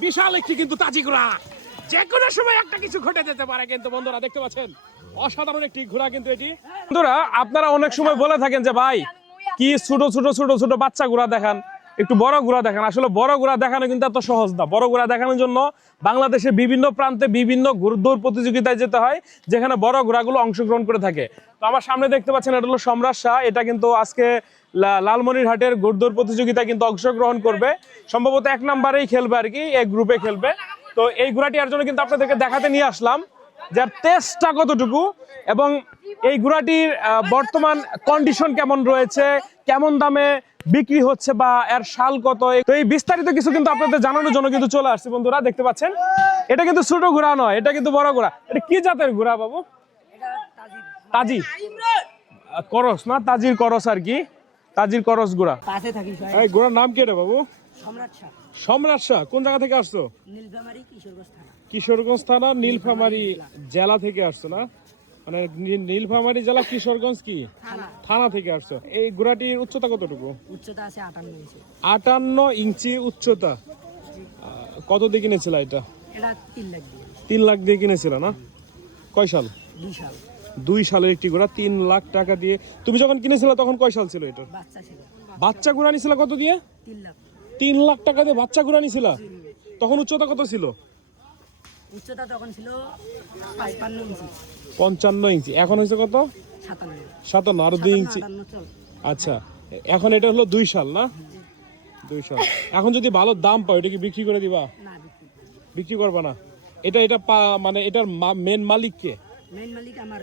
বিশাল একটি কিন্তু তাজি ঘোড়া, যে কোনো সময় একটা কিছু ঘটে যেতে পারে। কিন্তু বন্ধুরা দেখতে পাচ্ছেন অসাধারণ একটি ঘোড়া কিন্তু এটি। বন্ধুরা আপনারা অনেক সময় বলে থাকেন যে ভাই কি ছোট ছোট ছোট ছোট বাচ্চা ঘোড়া দেখান, একটু বড় ঘোড়া দেখান। আসলে বড় ঘোড়া দেখানো কিন্তু এত সহজ না। বড় ঘোড়া দেখানোর জন্য বাংলাদেশের বিভিন্ন প্রান্তে বিভিন্ন দৌড় প্রতিযোগিতায় যেতে হয়, যেখানে বড় ঘোড়াগুলো অংশগ্রহণ করে থাকে। তো আমার সামনে দেখতে পাচ্ছেন এটা হলো সম্রাট শাহ। এটা কিন্তু আজকে লালমনিরহাটের ঘোড়দৌড় প্রতিযোগিতায় কিন্তু অংশগ্রহণ করবে। সম্ভবত 1 নম্বরেই খেলবে আর কি, এক গ্রুপে খেলবে। তো এই ঘোড়াটি আর জন্য কিন্তু আপনাদেরকে দেখাতে নিয়ে আসলাম যার তেজটা কতটুকু এবং এই ঘোড়াটির বর্তমান কন্ডিশন কেমন রয়েছে, কেমন দামে বিক্রি হচ্ছে বা এর সাল কত। তো এই বিস্তারিত কিছু কিন্তু আপনাদের জানানোর জন্য কিন্তু চলে আসছে। বন্ধুরা দেখতে পাচ্ছেন এটা কিন্তু ছোট ঘোড়া নয়, এটা কিন্তু বড় ঘোড়া। এটা কি জাতের ঘোড়া বাবু? তাজি করস না, তাজির করস আর কি, তাজির করস ঘোড়া। এই ঘোড়ার নাম কি এটা বাবু? সম্রাট শাহ। কোন জায়গা থেকে আসছো? কিশোরগঞ্জ থানা নীলফামারী জেলা থেকে আসছো না? মানে নীলফামারী জেলা কিশোরগঞ্জ কি থানা থেকে আসছো। এই ঘোড়াটির উচ্চতা কতটুকু? উচ্চতা আছে 58 ইঞ্চি। 58 ইঞ্চি উচ্চতা। কত দিয়ে কিনেছিল এটা? এটা 3 লাখ দিয়ে। 3 লাখ দিয়ে কিনেছিল না? কয় সাল? 2 সাল। 2 সালের একটি ঘোড়া 3 লাখ টাকা দিয়ে। তুমি যখন কিনেছিলে তখন কয় সাল ছিল এটা? বাচ্চা ছিল। বাচ্চা ঘোড়া নিছিল কত দিয়ে? 3 লাখ। 3 লাখ টাকা দিয়ে বাচ্চা ঘোড়া নিছিল। তখন উচ্চতা কত ছিল? উচ্চতা তখন ছিল 55 ইঞ্চি। 55 ইঞ্চি। এখন হয়েছে কত? 57 আর 2 ইঞ্চি। আচ্ছা, এখন এটা হলো 2 সাল না? 2 সাল। এখন যদি ভালো দাম পাও এটা কি বিক্রি করে দিবা? না, বিক্রি করবা না। এটা মানে এটার মেন মালিক কে? মেন মালিক আমার।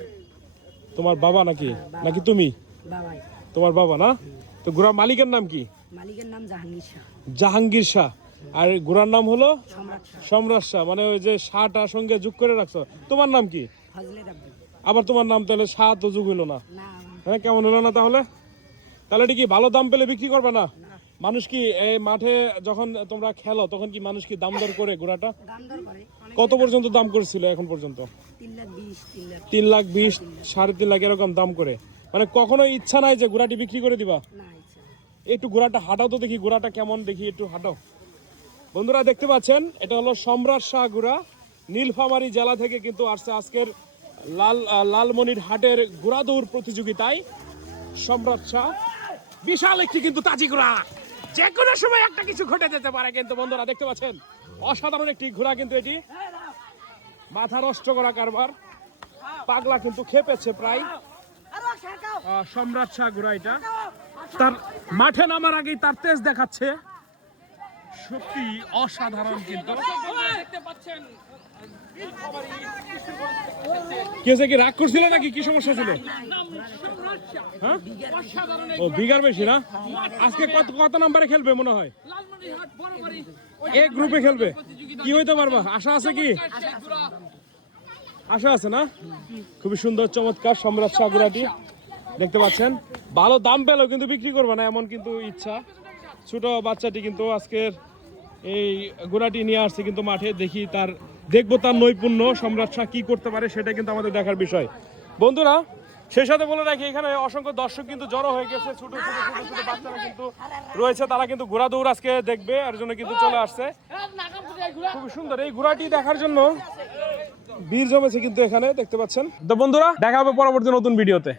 তোমার বাবা নাকি? নাকি তুমি? বাবাই। তোমার বাবা না? তো ঘোড়ার মালিকের নাম কি? মালিকের নাম জাহাঙ্গীর শাহ। জাহাঙ্গীর শাহ। আর ঘোড়ার নাম হলো সম্রাট শাহ। সম্রাট শাহ। মানে ওই যে শাহটার সঙ্গে যোগ করে রাখছো। তোমার নাম কি? ফজলে রাব্বি। আবার তোমার নাম তাহলে শাহ তো যোগ হইলো না? না। হ্যাঁ, কেমন হলো না তাহলে? তাহলে এটা কি ভালো দাম পেলে বিক্রি করবে না? মানুষ কি এই মাঠে যখন তোমরা খেলো তখন কি মানুষ কি দাম দর করে ঘোড়াটা? দাম দর করে। কত পর্যন্ত দাম করেছিল এখন পর্যন্ত? 3 লাখ 20, 3 লাখ 20, 3.5 লাখ এরকম দাম করে। মানে কখনো ইচ্ছা নাই যে ঘোড়াটি বিক্রি করে দিবা? না, ইচ্ছা। একটু ঘোড়াটা হাঁটাও তো দেখি, ঘোড়াটা কেমন দেখি, একটু হাঁটাও। বন্ধুরা দেখতে পাচ্ছেন এটা হলো সম্রাট শাহ ঘোড়া। নীলফামারী জেলা থেকে কিন্তু আসছে আজকের লালমনিরহাটের ঘোড়া দৌড় প্রতিযোগিতায়। সম্রাট শাহ বিশাল একটি কিন্তু তাজি ঘোড়া, যে কোনো সময় একটা কিছু ঘটে যেতে পারে। কিন্তু বন্ধুরা দেখতে পাচ্ছেন অসাধারণ একটি ঘোড়া কিন্তু এটি। মাথা নষ্ট করা কারবার, পাগলা কিন্তু খেপেছে প্রায়। সম্রাট শাহ ঘোড়া এটা। তার মাঠে নামার আগেই তার তেজ দেখাচ্ছে, সত্যি অসাধারণ। কিন্তু কেসে কি রাগ করছিল নাকি কি সমস্যা ছিল? হ্যাঁ, ও বিঘার বেশি না? আজকে কত নম্বরে খেলবে মনে হয়? এক গ্রুপে খেলবে। কি হইতে পারবা? আশা আছে কি? আশা আছে না? খুবই সুন্দর চমৎকার সম্রাট শাহ ঘোড়াটি দেখতে পাচ্ছেন। ভালো দাম পেলেও কিন্তু বিক্রি করবে না এমন কিন্তু ইচ্ছা। ছোট বাচ্চাটি কিন্তু আজকের এই ঘোড়াটি নিয়ে আসছে কিন্তু মাঠে। দেখবো তার নৈপুণ্য, সম্রাট শাহ কি করতে পারে সেটা কিন্তু আমাদের দেখার বিষয়। বন্ধুরা সেই সাথে বলে রাখি এখানে অসংখ্য দর্শক কিন্তু জড়ো হয়ে গেছে। ছোট ছোট ছোট ছোট বাচ্চারা কিন্তু রয়েছে, তারা কিন্তু ঘোড়া দৌড় আজকে দেখবে, এর জন্য কিন্তু চলে আসছে। খুবই সুন্দর এই ঘোড়াটি দেখার জন্য ভিড় জমেছে কিন্তু এখানে দেখতে পাচ্ছেন। তো বন্ধুরা দেখা হবে পরবর্তী নতুন ভিডিওতে।